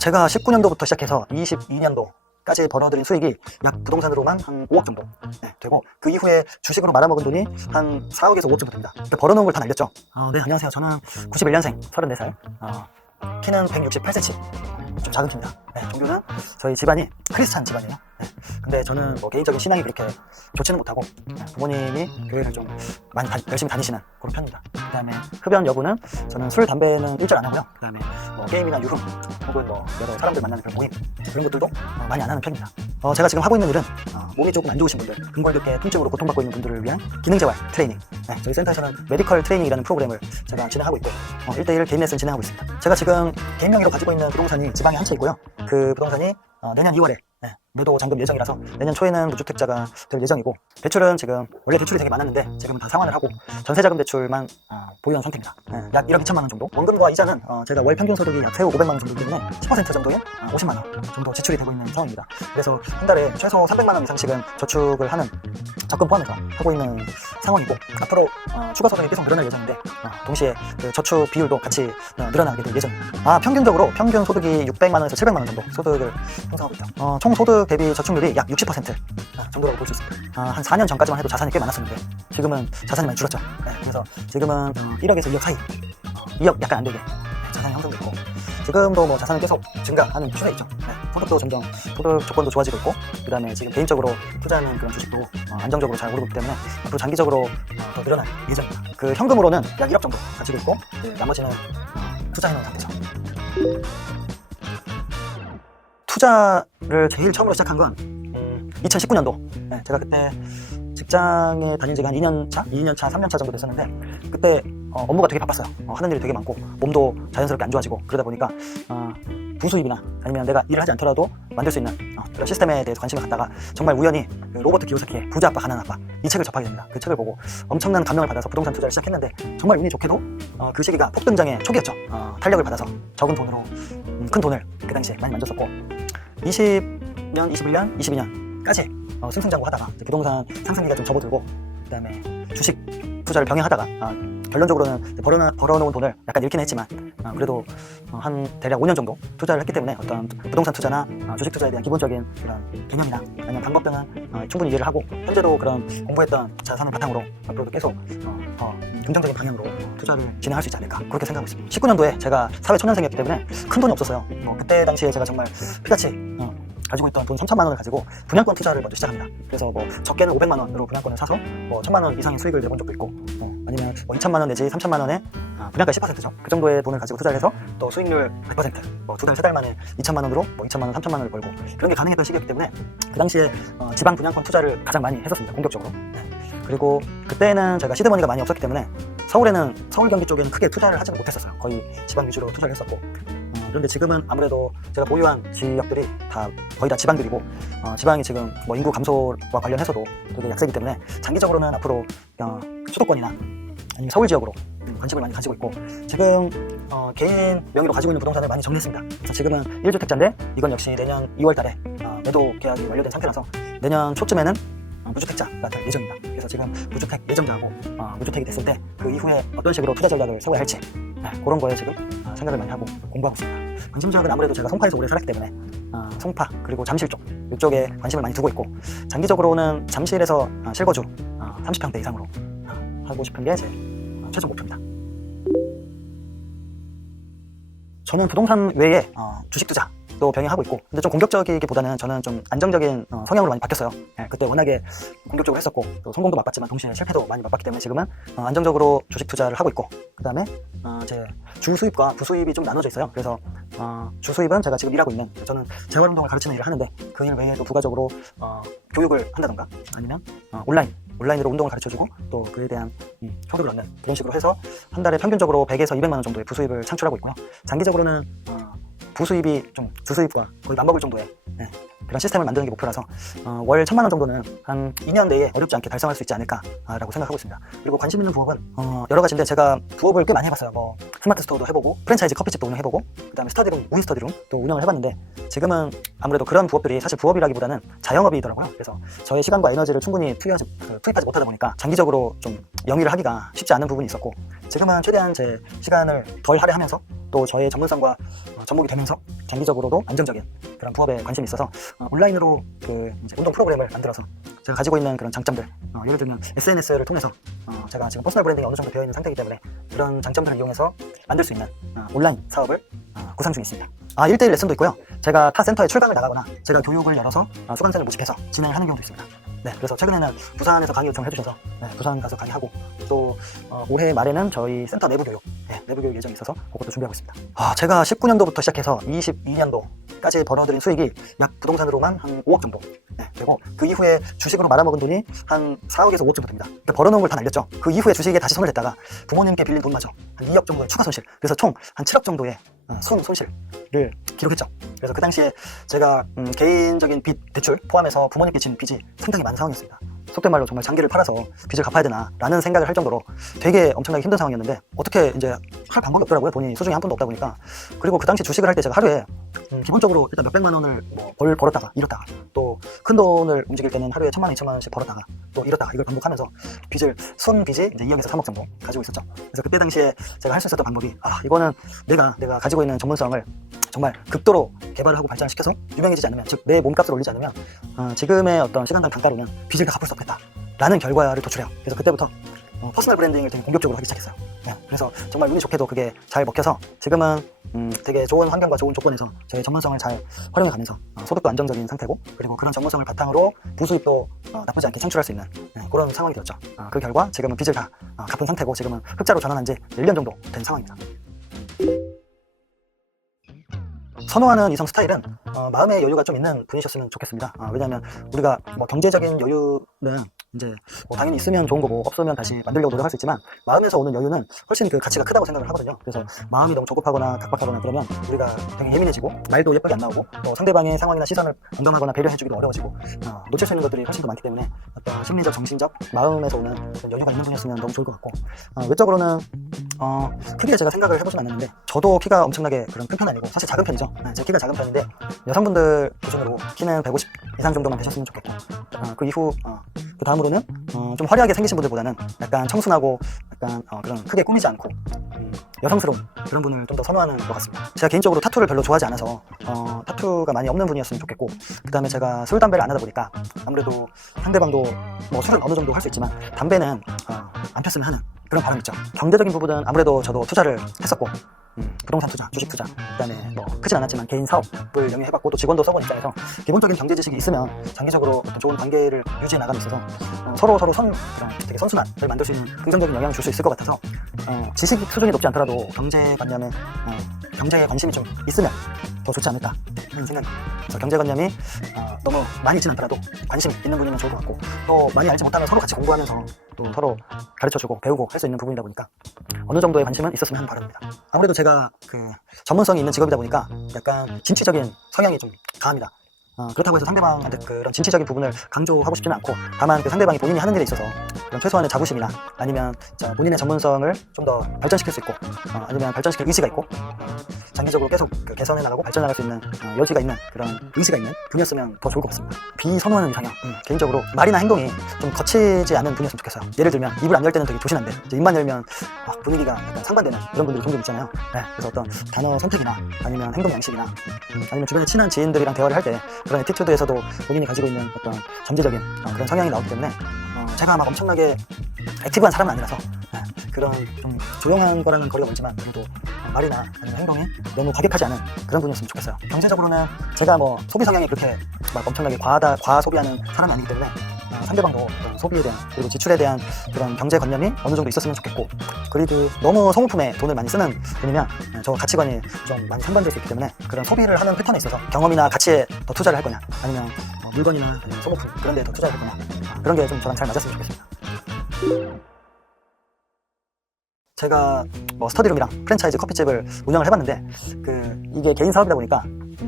제가 19년도부터 시작해서 22년도까지 벌어들인 수익이 약 부동산으로만 한 5억 정도 되고, 그 이후에 주식으로 말아먹은 돈이 한 4억에서 5억 정도 됩니다. 벌어놓은 걸 다 날렸죠. 네, 안녕하세요. 저는 91년생 34살, 키는 168cm, 좀 작은 키입니다. 종교는 저희 집안이 크리스찬 집안이에요. 근데 저는 뭐 개인적인 신앙이 그렇게 좋지는 못하고, 부모님이 교회를 좀 많이 열심히 다니시는 그런 편입니다. 그 다음에 흡연 여부는 저는 술, 담배는 일절 안 하고요. 그 다음에 뭐 게임이나 유흥 혹은 뭐 여러 사람들 만나는 그런 모임, 그런 것들도 많이 안 하는 편입니다. 제가 지금 하고 있는 일은 몸이 조금 안 좋으신 분들, 근골격계 통증으로 고통받고 있는 분들을 위한 기능재활 트레이닝, 저희 센터에서는 메디컬 트레이닝이라는 프로그램을 제가 진행하고 있고, 1대1 개인 레슨 진행하고 있습니다. 제가 지금 개인 명의로 가지고 있는 부동산이 지방에 한 채 있고요. 그 부동산이 내년 2월에 매도 잔금 예정이라서 내년 초에는 무주택자가 될 예정이고, 대출은 지금 원래 대출이 되게 많았는데 지금은 다 상환을 하고 전세자금 대출만 보유한 상태입니다. 약 1억 2천만 원 정도. 원금과 이자는 제가 월 평균 소득이 약 세후 500만 원 정도이기 때문에 10% 정도의 50만 원 정도 지출이 되고 있는 상황입니다. 그래서 한 달에 최소 300만 원 이상씩은 저축을 하는, 적금 포함해서 하고 있는 상황이고, 앞으로 추가 소득이 계속 늘어날 예정인데 동시에 그 저축 비율도 같이 늘어나게 될 예정입니다. 평균 소득이 600만 원에서 700만 원 정도 소득을 형성하고 있다. 총 소득 대비 저축률이 약 60% 정도라고 볼 수 있습니다. 한 4년 전까지만 해도 자산이 꽤 많았었는데 지금은 자산이 많이 줄었죠. 그래서 지금은 1억에서 2억 사이, 2억 약간 안 되게 자산이 형성됐고, 지금도 뭐 자산은 계속 증가하는 추세에 있죠. 소득도 점점, 소득 조건도 좋아지고 있고, 그 다음에 지금 개인적으로 투자하는 그런 주식도 안정적으로 잘 오르고 있기 때문에 앞으로 장기적으로 더 늘어날 예정입니다. 그 현금으로는 약 1억 정도 가지고 있고, 나머지는 투자해놓은 상태죠. 투자를 제일 처음으로 시작한 건 2019년도. 제가 그때 직장에 다닌 지가 한 2년차, 3년차 정도 됐었는데, 그때 업무가 되게 바빴어요. 하는 일이 되게 많고 몸도 자연스럽게 안 좋아지고, 그러다 보니까 부수입이나 아니면 내가 일을 하지 않더라도 만들 수 있는 그런 시스템에 대해서 관심을 갖다가 정말 우연히 그 로버트 기요사키의 부자 아빠 가난한 아빠, 이 책을 접하게 됩니다. 그 책을 보고 엄청난 감명을 받아서 부동산 투자를 시작했는데, 정말 운이 좋게도 그 시기가 폭등장의 초기였죠. 탄력을 받아서 적은 돈으로 큰 돈을 그 당시에 많이 만졌었고, 20년, 21년, 22년까지 승승장구하다가 부동산 상승기가 좀 접어들고, 그 다음에 주식 투자를 병행하다가 결론적으로는 벌어놓은 돈을 약간 잃긴 했지만 그래도 한 대략 5년 정도 투자를 했기 때문에 어떤 부동산 투자나 주식 투자에 대한 기본적인 그런 개념이나 아니면 방법 등은 충분히 이해를 하고, 현재도 그런 공부했던 자산을 바탕으로 앞으로도 계속 긍정적인 방향으로 투자를 진행할 수 있지 않을까, 그렇게 생각하고 있습니다. 19년도에 제가 사회초년생이었기 때문에 큰 돈이 없었어요. 그때 당시에 제가 정말 피같이 가지고 있던 돈 3천만 원을 가지고 분양권 투자를 먼저 시작합니다. 그래서 뭐 적게는 500만 원으로 분양권을 사서 뭐 1,000만 원 이상의 수익을 내본 적도 있고, 아니면 뭐 2천만 원 내지 3천만 원에 분양가 10%죠. 그 정도의 돈을 가지고 투자를 해서 또 수익률 100%, 뭐 2달, 3달 만에 2천만 원으로 뭐 2천만 원, 3천만 원을 벌고, 그런 게 가능했던 시기였기 때문에 그 당시에 지방 분양권 투자를 가장 많이 했었습니다. 본격적으로. 그리고 그때는 제가 시드머니가 많이 없었기 때문에 서울 경기 쪽에는 크게 투자를 하지는 못했었어요. 거의 지방 위주로 투자를 했었고, 그런데 지금은 아무래도 제가 보유한 지역들이 거의 다 지방들이고, 지방이 지금 뭐 인구 감소와 관련해서도 되게 약세이기 때문에 장기적으로는 앞으로 수도권이나 아니면 서울 지역으로 관심을 많이 가지고 있고, 지금 개인 명의로 가지고 있는 부동산을 많이 정리했습니다. 그래서 지금은 1주택자인데 이건 역시 내년 2월 달에 매도 계약이 완료된 상태라서 내년 초쯤에는 무주택자가 될 예정입니다. 그래서 지금 무주택 예정자하고 무주택이 됐을 때 그 이후에 어떤 식으로 투자 전략을 세워야 할지, 그런 거에 지금 생각을 많이 하고 공부하고 있습니다. 관심 지역은 아무래도 제가 송파에서 오래 살았기 때문에 송파 그리고 잠실 이쪽에 관심을 많이 두고 있고, 장기적으로는 잠실에서 실거주 30평대 이상으로 하고 싶은 게 제 최종 목표입니다. 저는 부동산 외에 주식 투자도 병행하고 있고, 근데 좀 공격적이기보다는 저는 좀 안정적인 성향으로 많이 바뀌었어요. 그때 워낙에 공격적으로 했었고, 또 성공도 맛봤지만 동시에 실패도 많이 맛봤기 때문에 지금은 안정적으로 주식 투자를 하고 있고, 그 다음에 제 주수입과 부수입이 좀 나눠져 있어요. 그래서 주수입은 제가 지금 일하고 있는, 저는 재활운동을 가르치는 일을 하는데 그 일 외에도 부가적으로 교육을 한다던가 아니면 온라인으로 운동을 가르쳐주고 또 그에 대한 소득을 얻는, 그런 식으로 해서 한 달에 평균적으로 100에서 200만 원 정도의 부수입을 창출하고 있고요. 장기적으로는 부수입이 좀 주수입과 거의 맞먹을 정도의 그런 시스템을 만드는 게 목표라서 월 1,000만 원 정도는 한 2년 내에 어렵지 않게 달성할 수 있지 않을까라고 생각하고 있습니다. 그리고 관심 있는 부업은 여러 가지인데, 제가 부업을 꽤 많이 해봤어요. 뭐 스마트 스토어도 해보고, 프랜차이즈 커피집도 운영해보고, 그 다음에 우이 스터디룸도 운영을 해봤는데, 지금은 아무래도 그런 부업들이 사실 부업이라기보다는 자영업이더라고요. 그래서 저의 시간과 에너지를 충분히 투입하지 못하다 보니까 장기적으로 좀 영위를 하기가 쉽지 않은 부분이 있었고, 지금은 최대한 제 시간을 덜 할애하면서 또 저의 전문성과 접목이 되면서 장기적으로도 안정적인 그런 부업에 관심이 있어서 온라인으로 그 이제 운동 프로그램을 만들어서 제가 가지고 있는 그런 장점들, 예를 들면 SNS를 통해서 제가 지금 퍼스널 브랜딩이 어느 정도 되어 있는 상태이기 때문에 그런 장점들을 이용해서 만들 수 있는 온라인 사업을 구상 중에 있습니다. 1대1 레슨도 있고요. 제가 타 센터에 출강을 나가거나 제가 교육을 열어서 수강생을 모집해서 진행을 하는 경우도 있습니다. 네, 그래서 최근에는 부산에서 강의 요청을 해주셔서 부산 가서 강의하고 또 올해 말에는 저희 센터 내부 교육, 내부 교육 예정이 있어서 그것도 준비하고 있습니다. 제가 19년도부터 시작해서 22년도까지 벌어들인 수익이 약 부동산으로만 한 5억 정도. 그리고 그 이후에 주식으로 말아먹은 돈이 한 4억에서 5억 정도 됩니다. 벌어놓은 걸 다 날렸죠. 그 이후에 주식에 다시 손을 댔다가 부모님께 빌린 돈마저 한 2억 정도의 추가 손실, 그래서 총 한 7억 정도의 손실을 기록했죠. 그래서 그 당시에 제가 개인적인 빚 대출 포함해서 부모님께 진 빚이 상당히 많은 상황이었습니다. 속된 말로 정말 장기를 팔아서 빚을 갚아야 되나 라는 생각을 할 정도로 되게 엄청나게 힘든 상황이었는데 어떻게 이제 할 방법이 없더라고요. 돈이 수중에 한 푼도 없다 보니까. 그리고 그 당시 주식을 할 때 제가 하루에 기본적으로 일단 몇백만 원을 벌었다가 잃었다가 또 큰 돈을 움직일 때는 하루에 1,000만 원, 2,000만 원씩 벌었다가 또 잃었다가 이걸 반복하면서 손 빚이 이제 2억에서 3억 정도 가지고 있었죠. 그래서 그때 당시에 제가 할 수 있었던 방법이 이거는 내가 가지고 있는 전문성을 정말 극도로 개발을 하고 발전시켜서 유명해지지 않으면, 즉 내 몸값을 올리지 않으면 지금의 어떤 시간당 단가로는 빚을 다 갚을 수 없겠다 라는 결과를 도출해요. 그래서 그때부터 퍼스널 브랜딩을 되게 공격적으로 하기 시작했어요. 그래서 정말 운이 좋게도 그게 잘 먹혀서 지금은 되게 좋은 환경과 좋은 조건에서 저의 전문성을 잘 활용해가면서 소득도 안정적인 상태고, 그리고 그런 전문성을 바탕으로 부수입도 나쁘지 않게 창출할 수 있는 그런 상황이 되었죠. 그 결과 지금은 빚을 다 갚은 상태고 지금은 흑자로 전환한 지 1년 정도 된 상황입니다. 선호하는 이성 스타일은 마음의 여유가 좀 있는 분이셨으면 좋겠습니다. 왜냐하면 우리가 경제적인 여유는 이제 당연히 있으면 좋은 거고 없으면 다시 만들려고 노력할 수 있지만 마음에서 오는 여유는 훨씬 그 가치가 크다고 생각을 하거든요. 그래서 마음이 너무 조급하거나 각박하거나 그러면 우리가 되게 예민해지고 말도 예쁘게 안 나오고 또 상대방의 상황이나 시선을 공감하거나 배려해주기도 어려워지고 놓칠 수 있는 것들이 훨씬 더 많기 때문에 어떤 심리적, 정신적, 마음에서 오는 여유가 있는 분이었으면 너무 좋을 것 같고, 외적으로는 크게 제가 생각을 해보진 않았는데 저도 키가 엄청나게 그런 큰 편 아니고 사실 작은 편이죠. 제 키가 작은 편인데 여성분들 기준으로 키는 150 이상 정도만 되셨으면 좋겠고, 그 이후 그 다음으로는 좀 화려하게 생기신 분들보다는 약간 청순하고 약간 그런 크게 꾸미지 않고 여성스러운 그런 분을 좀 더 선호하는 것 같습니다. 제가 개인적으로 타투를 별로 좋아하지 않아서 타투가 많이 없는 분이었으면 좋겠고, 그 다음에 제가 술, 담배를 안 하다 보니까 아무래도 상대방도 술은 어느 정도 할 수 있지만 담배는 안 폈으면 하는 그런 바람이 있죠. 경제적인 부분은 아무래도 저도 투자를 했었고 부동산 투자, 주식 투자, 그다음에 크진 않았지만 개인 사업을 영위해봤고 또 직원도 써본 입장에서 기본적인 경제 지식이 있으면 장기적으로 어떤 좋은 관계를 유지해 나감에 있어서 서로 그런 되게 선순환을 만들 수 있는 긍정적인 영향을 줄 수 있을 것 같아서 지식 수준이 높지 않더라도 경제관념에 경제에 관심이 좀 있으면 더 좋지 않을까 하는 생각입니다. 그래서 경제관념이 너무 많이 있진 않더라도 관심 있는 분이면 좋을 것 같고, 또 많이 알지 못하면 서로 같이 공부하면서 또 서로 가르쳐주고 배우고 할 수 있는 부분이다 보니까 어느 정도의 관심은 있었으면 하는 바람입니다. 아무래도 제가 그 전문성이 있는 직업이다 보니까 약간 진취적인 성향이 좀 강합니다. 그렇다고 해서 상대방한테 그런 진취적인 부분을 강조하고 싶지는 않고, 다만 그 상대방이 본인이 하는 일에 있어서 그런 최소한의 자부심이나 아니면 본인의 전문성을 좀 더 발전시킬 수 있고 아니면 발전시킬 의지가 있고 장기적으로 계속 개선해 나가고 발전해 나갈 수 있는 여지가 있는 그런 의지가 있는 분이었으면 더 좋을 것 같습니다. 비선호하는 이상형, 개인적으로 말이나 행동이 좀 거치지 않은 분이었으면 좋겠어요. 예를 들면 입을 안 열 때는 되게 조신한데 이제 입만 열면 분위기가 약간 상반되는 그런 분들이 종종 있잖아요. 그래서 어떤 단어 선택이나 아니면 행동 양식이나 아니면 주변에 친한 지인들이랑 대화를 할 때 그런 애티튜드에서도 본인이 가지고 있는 어떤 잠재적인 그런 성향이 나오기 때문에 제가 막 엄청나게 액티브한 사람은 아니라서 그런 좀 조용한 거랑은 거리가 멀지만 그래도 말이나 아니면 행동이 너무 과격하지 않은 그런 분이었으면 좋겠어요. 경제적으로는 제가 소비 성향이 그렇게 막 엄청나게 과소비하는 사람이 아니기 때문에 상대방도 어떤 소비에 대한 그리고 지출에 대한 그런 경제관념이 어느 정도 있었으면 좋겠고, 그리고 너무 소모품에 돈을 많이 쓰는 분이면 저 가치관이 좀 많이 상반될 수 있기 때문에 그런 소비를 하는 패턴에 있어서 경험이나 가치에 더 투자를 할 거냐 아니면 물건이나 아니면 소모품 그런 데에 더 투자를 할 거냐, 그런 게 좀 저랑 잘 맞았으면 좋겠습니다. 제가 스터디룸이랑 프랜차이즈 커피집을 운영을 해봤는데 이게 개인 사업이다 보니까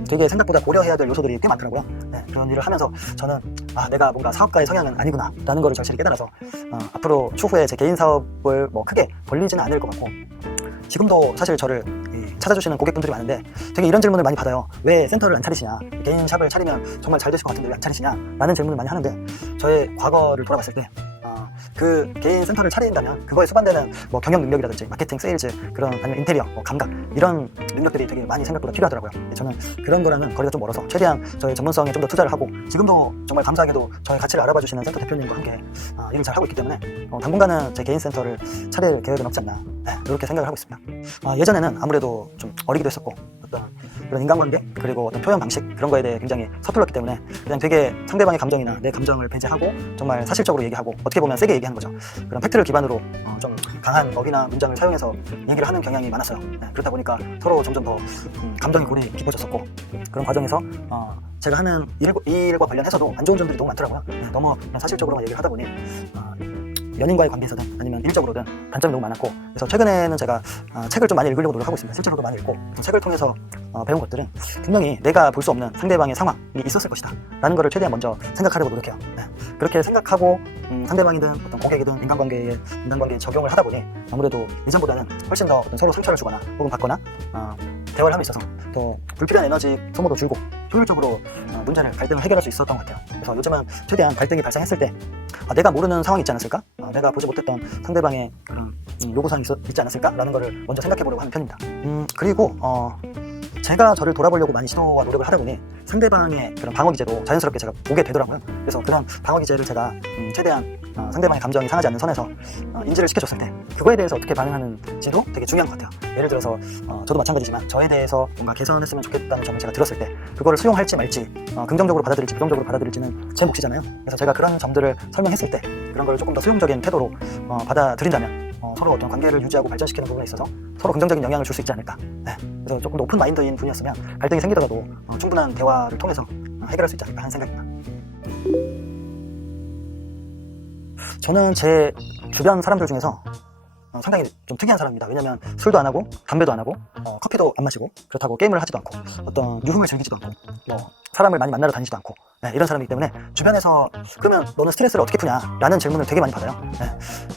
되게 생각보다 고려해야 될 요소들이 꽤 많더라고요. 그런 일을 하면서 저는 내가 뭔가 사업가의 성향은 아니구나 라는 거를 절실히 깨달아서 앞으로 추후에 제 개인 사업을 크게 벌리지는 않을 것 같고, 지금도 사실 저를 찾아주시는 고객분들이 많은데 되게 이런 질문을 많이 받아요. 왜 센터를 안 차리시냐, 개인 샵을 차리면 정말 잘 되실 것 같은데 왜 안 차리시냐 라는 질문을 많이 하는데, 저의 과거를 돌아봤을 때 그 개인 센터를 차린다면 그거에 수반되는 뭐 경영 능력이라든지 마케팅, 세일즈, 그런 아니면 인테리어, 뭐 감각 이런 능력들이 되게 많이 생각보다 필요하더라고요. 저는 그런 거랑은 거리가 좀 멀어서 최대한 저의 전문성에 좀 더 투자를 하고, 지금도 정말 감사하게도 저의 가치를 알아봐 주시는 센터 대표님과 함께 일을 잘 하고 있기 때문에 당분간은 제 개인 센터를 차릴 계획은 없지 않나, 이렇게 생각을 하고 있습니다. 예전에는 아무래도 좀 어리기도 했었고 어떤 그런 인간관계 그리고 어떤 표현 방식 그런 거에 대해 굉장히 서툴렀기 때문에 그냥 되게 상대방의 감정이나 내 감정을 배제하고 정말 사실적으로 얘기하고 어떻게 보면 세게 얘기하는 거죠. 그런 팩트를 기반으로 좀 강한 어휘나 문장을 사용해서 얘기를 하는 경향이 많았어요. 그렇다 보니까 서로 점점 더 감정의 골이 깊어졌었고, 그런 과정에서 제가 하는 일과 관련해서도 안 좋은 점들이 너무 많더라고요. 너무 그냥 사실적으로만 얘기를 하다 보니 연인과의 관계에서든 아니면 일적으로든 단점이 너무 많았고, 그래서 최근에는 제가 책을 좀 많이 읽으려고 노력하고 있습니다. 실제로도 많이 읽고, 책을 통해서 배운 것들은 분명히 내가 볼 수 없는 상대방의 상황이 있었을 것이다 라는 것을 최대한 먼저 생각하려고 노력해요. 그렇게 생각하고 상대방이든 어떤 고객이든 인간관계에 적용을 하다 보니 아무래도 예전보다는 훨씬 더 서로 상처를 주거나 혹은 받거나 대화를 함에 있어서 더 불필요한 에너지 소모도 줄고 효율적으로 갈등을 해결할 수 있었던 것 같아요. 그래서 요즘은 최대한 갈등이 발생했을 때 내가 모르는 상황이 있지 않았을까? 내가 보지 못했던 상대방의 그런 요구사항이 있지 않았을까? 라는 거를 먼저 생각해 보려고 하는 편입니다. 그리고 제가 저를 돌아보려고 많이 시도와 노력을 하다 보니 상대방의 그런 방어 기제도 자연스럽게 제가 보게 되더라고요. 그래서 그런 방어 기제를 제가 최대한 상대방의 감정이 상하지 않는 선에서 인지를 시켜줬을 때 그거에 대해서 어떻게 반응하는지도 되게 중요한 것 같아요. 예를 들어서 저도 마찬가지지만 저에 대해서 뭔가 개선했으면 좋겠다는 점을 제가 들었을 때 그거를 수용할지 말지, 긍정적으로 받아들일지 부정적으로 받아들일지는 제 몫이잖아요. 그래서 제가 그런 점들을 설명했을 때 그런 걸 조금 더 수용적인 태도로 받아들인다면 서로 어떤 관계를 유지하고 발전시키는 부분에 있어서 서로 긍정적인 영향을 줄 수 있지 않을까. 그래서 조금 더 오픈 마인드인 분이었으면 갈등이 생기더라도 충분한 대화를 통해서 해결할 수 있지 않을까 하는 생각입니다. 저는 제 주변 사람들 중에서 상당히 좀 특이한 사람입니다. 왜냐면 술도 안 하고 담배도 안 하고 커피도 안 마시고 그렇다고 게임을 하지도 않고 어떤 유흥을 즐기지도 않고 사람을 많이 만나러 다니지도 않고 이런 사람이기 때문에 주변에서 그러면 너는 스트레스를 어떻게 푸냐 라는 질문을 되게 많이 받아요.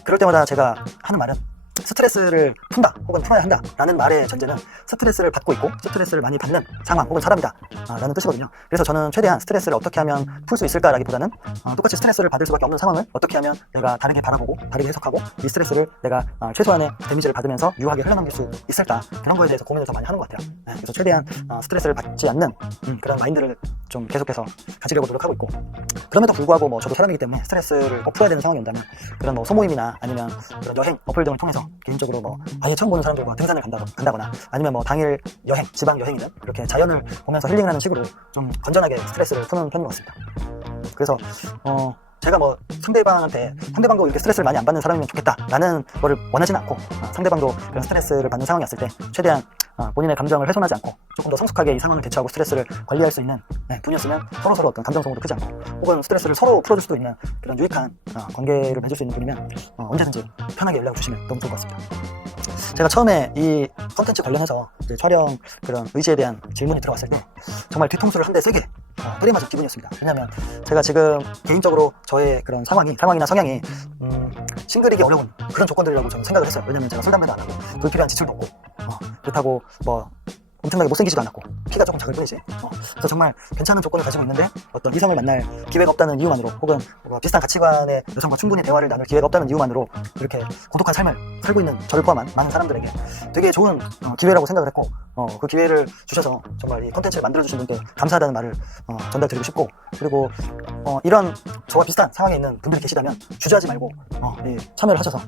그럴 때마다 제가 하는 말은 스트레스를 푼다 혹은 풀어야 한다 라는 말의 전제는 스트레스를 받고 있고 스트레스를 많이 받는 상황 혹은 사람이다 라는 뜻이거든요. 그래서 저는 최대한 스트레스를 어떻게 하면 풀 수 있을까 라기보다는 똑같이 스트레스를 받을 수밖에 없는 상황을 어떻게 하면 내가 다르게 바라보고 다르게 해석하고 이 스트레스를 내가 최소한의 데미지를 받으면서 유하게 흘러넘길 수 있을까, 그런 거에 대해서 고민을 더 많이 하는 것 같아요. 그래서 최대한 스트레스를 받지 않는 그런 마인드를 좀 계속해서 가지려고 노력하고 있고, 그럼에도 불구하고 저도 사람이기 때문에 스트레스를 풀어야 되는 상황이 온다면 그런 소모임이나 아니면 그런 여행 어플 등을 통해서 개인적으로 아예 처음 보는 사람들과 등산을 간다거나 아니면 당일 여행, 지방 여행이든 이렇게 자연을 보면서 힐링을 하는 식으로 좀 건전하게 스트레스를 푸는 편인 것 같습니다. 그래서 제가 상대방도 이렇게 스트레스를 많이 안 받는 사람이면 좋겠다라는 거를 원하지는 않고, 상대방도 그런 스트레스를 받는 상황이 왔을 때 최대한 본인의 감정을 훼손하지 않고 조금 더 성숙하게 이 상황을 대처하고 스트레스를 관리할 수 있는 분이었으면 서로 어떤 감정 소모도 크지 않고 혹은 스트레스를 서로 풀어줄 수도 있는 그런 유익한 관계를 맺을 수 있는 분이면 언제든지 편하게 연락을 주시면 너무 좋을 것 같습니다. 제가 처음에 이 컨텐츠 관련해서 이제 촬영 그런 의지에 대한 질문이 들어왔을 때 정말 뒤통수를 한 대 세게 때려맞은 기분이었습니다. 왜냐하면 제가 지금 개인적으로 저의 그런 상황이나 성향이 싱글이기 어려운 그런 조건들이라고 저는 생각을 했어요. 왜냐면 제가 술, 담배도 안 하고 불필요한 지출도 없고 그렇다고 엄청나게 못생기지도 않았고 키가 조금 작을 뿐이지. 그래서 정말 괜찮은 조건을 가지고 있는데 어떤 이성을 만날 기회가 없다는 이유만으로 혹은 비슷한 가치관의 여성과 충분히 대화를 나눌 기회가 없다는 이유만으로 이렇게 고독한 삶을 살고 있는 저를 포함한 많은 사람들에게 되게 좋은 기회라고 생각을 했고, 그 기회를 주셔서 정말 이 콘텐츠를 만들어주신 분께 감사하다는 말을 전달드리고 싶고, 그리고 이런 저와 비슷한 상황에 있는 분들이 계시다면 주저하지 말고 참여를 하셔서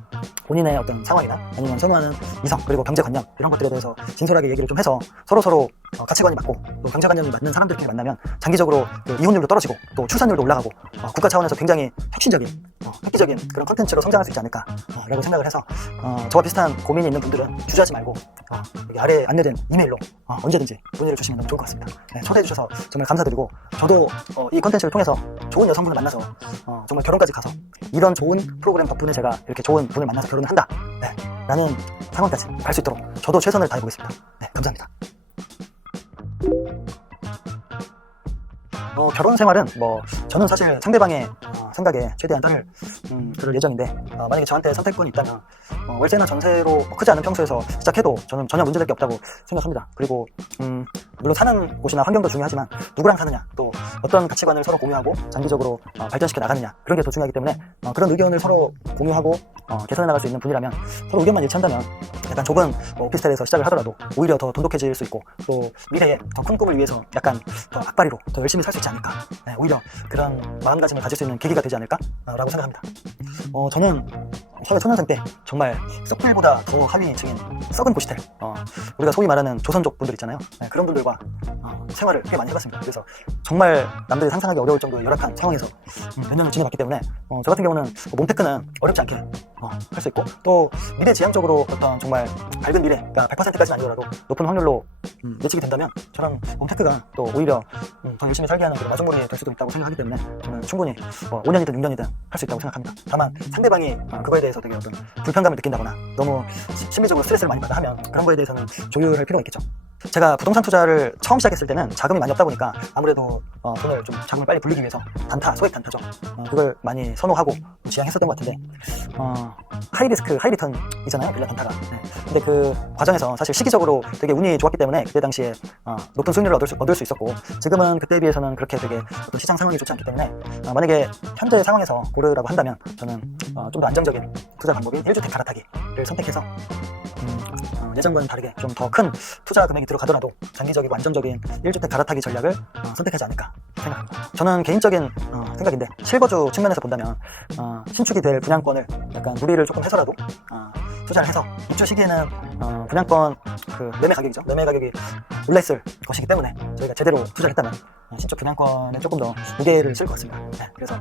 본인의 어떤 상황이나 아니면 선호하는 이성 그리고 경제관념 이런 것들에 대해서 진솔하게 얘기를 좀 해서 서로 가치관이 맞고 또 경제관념이 맞는 사람들끼리 만나면 장기적으로 이혼율도 떨어지고 또 출산율도 올라가고 국가 차원에서 굉장히 획기적인 그런 컨텐츠로 성장할 수 있지 않을까 라고 생각을 해서 저와 비슷한 고민이 있는 분들은 주저하지 말고 여기 아래에 안내된 이메일로 언제든지 문의를 주시면 너무 좋을 것 같습니다. 초대해 주셔서 정말 감사드리고, 저도 이 컨텐츠를 통해서 좋은 여성분을 만나서 정말 결혼까지 가서 이런 좋은 프로그램 덕분에 제가 이렇게 좋은 분을 만나서 결혼을 한다 라는 상황까지 갈 수 있도록 저도 최선을 다해보겠습니다. 감사합니다. 결혼 생활은 저는 사실 상대방의 생각에 최대한 딸을 들을 예정인데, 만약에 저한테 선택권이 있다면 월세나 전세로 크지 않은 평수에서 시작해도 저는 전혀 문제될 게 없다고 생각합니다. 그리고 물론 사는 곳이나 환경도 중요하지만 누구랑 사느냐, 또 어떤 가치관을 서로 공유하고 장기적으로 발전시켜 나가느냐, 그런 게 더 중요하기 때문에 그런 의견을 서로 공유하고 개선해 나갈 수 있는 분이라면, 서로 의견만 일치한다면 약간 좁은 오피스텔에서 시작을 하더라도 오히려 더 돈독해질 수 있고, 또 미래에 더 큰 꿈을 위해서 약간 더 악바리로 더 열심히 살 수 있지 않을까, 오히려 그런 마음가짐을 가질 수 있는 계기가 되지 않을까 라고 생각합니다. 저는 사회 초년생 때 정말 썩들보다 더 하위층인 썩은 고시텔, 우리가 소위 말하는 조선족 분들 있잖아요. 그런 분들과 생활을 꽤 많이 해봤습니다. 그래서 정말 남들이 상상하기 어려울 정도의 열악한 상황에서 몇 년을 지내봤기 때문에 저 같은 경우는 몸테크는 어렵지 않게 할 수 있고, 또 미래지향적으로 어떤 정말 밝은 미래, 그러니까 100%까지는 아니더라도 높은 확률로 예측이 된다면 저는 몸테크가 또 오히려 더 열심히 살게 하는 그런 마중물이 될 수도 있다고 생각하기 때문에 저는 충분히 5년이든 6년이든 할 수 있다고 생각합니다. 다만 상대방이 그거에 대해서 되게 어떤 불편감을 느낀다거나 너무 심리적으로 스트레스를 많이 받아 하면 그런 거에 대해서는 조율할 필요가 있겠죠. 제가 부동산 투자를 처음 시작했을 때는 자금이 많이 없다 보니까 아무래도 돈을 좀 자금을 빨리 불리기 위해서 단타, 소액 단타죠. 그걸 많이 선호하고 지향했었던 것 같은데, 하이 리스크, 하이 리턴이잖아요, 빌라 단타가. 근데 그 과정에서 사실 시기적으로 되게 운이 좋았기 때문에 그때 당시에 높은 수익률을 얻을 수 있었고, 지금은 그때에 비해서는 그렇게 되게 어떤 시장 상황이 좋지 않기 때문에 만약에 현재 상황에서 고르라고 한다면 저는 좀 더 안정적인 투자 방법인 1주택 갈아타기를 선택해서 예전과는 다르게 좀 더 큰 투자 금액이 들어가더라도 장기적이고 안정적인 1주택 갈아타기 전략을 선택하지 않을까 생각합니다. 저는 개인적인 생각인데, 실거주 측면에서 본다면 신축이 될 분양권을 약간 무리를 조금 해서라도 투자를 해서, 입주 시기에는 분양권 그 매매 가격이죠. 매매 가격이 올랐을 것이기 때문에 저희가 제대로 투자를 했다면 신축 분양권에 조금 더 무게를 실 것 같습니다. 그래서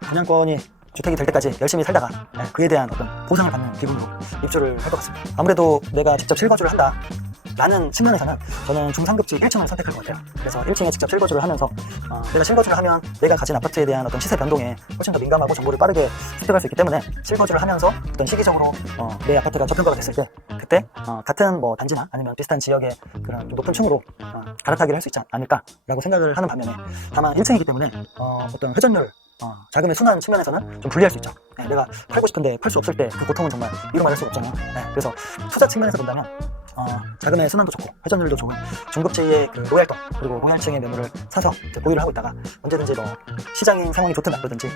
분양권이 주택이 될 때까지 열심히 살다가 그에 대한 어떤 보상을 받는 기분으로 입주를 할 것 같습니다. 아무래도 내가 직접 실거주를 한다 라는 측면에서는 저는 중상급지 1층을 선택할 것 같아요. 그래서 1층에 직접 실거주를 하면서 내가 실거주를 하면 내가 가진 아파트에 대한 어떤 시세 변동에 훨씬 더 민감하고 정보를 빠르게 습득할 수 있기 때문에, 실거주를 하면서 어떤 시기적으로 내 아파트가 저평가가 됐을 때 그때 같은 뭐 단지나 아니면 비슷한 지역의 그런 좀 높은 층으로 갈아타기를 할 수 있지 않을까라고 생각을 하는 반면에, 다만 1층이기 때문에 어떤 회전율, 자금의 순환 측면에서는 좀 불리할 수 있죠. 내가 팔고 싶은데 팔 수 없을 때 그 고통은 정말 이루 말할 수 없잖아요. 그래서 투자 측면에서 본다면 자금의 순환도 좋고 회전율도 좋은 중급지의 그 로얄동, 그리고 로얄층의 매물을 사서 보유를 하고 있다가 언제든지 뭐 시장인 상황이 좋든 나쁘든지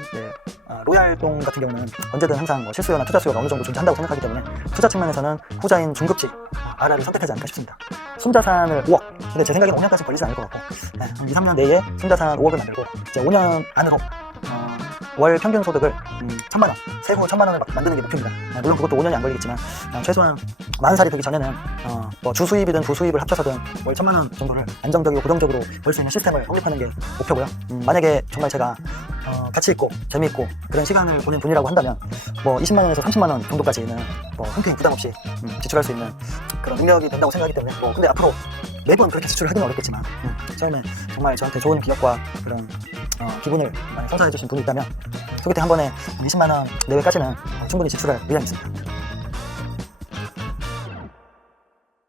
로얄동 같은 경우는 언제든 항상 뭐 실수요나 투자 수요가 어느 정도 존재한다고 생각하기 때문에 투자 측면에서는 후자인 중급지 아라를 선택하지 않을까 싶습니다. 순자산을 5억, 근데 제 생각에는 5년까지 걸리지 않을 것 같고, 한 2, 3년 내에 순자산 5억을 만들고 이제 5년 안으로 월 평균 소득을 1,000만 원, 세후 1,000만 원을 만드는 게 목표입니다. 물론 그것도 5년이 안 걸리겠지만 최소한 40살이 되기 전에는 뭐 주수입이든 부수입을 합쳐서든 월 1,000만 원 정도를 안정적이고 고정적으로 벌 수 있는 시스템을 확립하는 게 목표고요. 만약에 정말 제가 가치 있고 재미있고 그런 시간을 보낸 분이라고 한다면 뭐 20만 원에서 30만 원 정도까지는 뭐 흔쾌히 부담 없이 지출할 수 있는 그런 능력이 된다고 생각하기 때문에, 근데 앞으로 매번 그렇게 지출을 하기는 어렵겠지만 처음에 정말 저한테 좋은 기억과 그런 기분을 많이 선사해 주신 분이 있다면 소개팅 한 번에 20만 원 내외까지는 충분히 지출할 의향이 있습니다.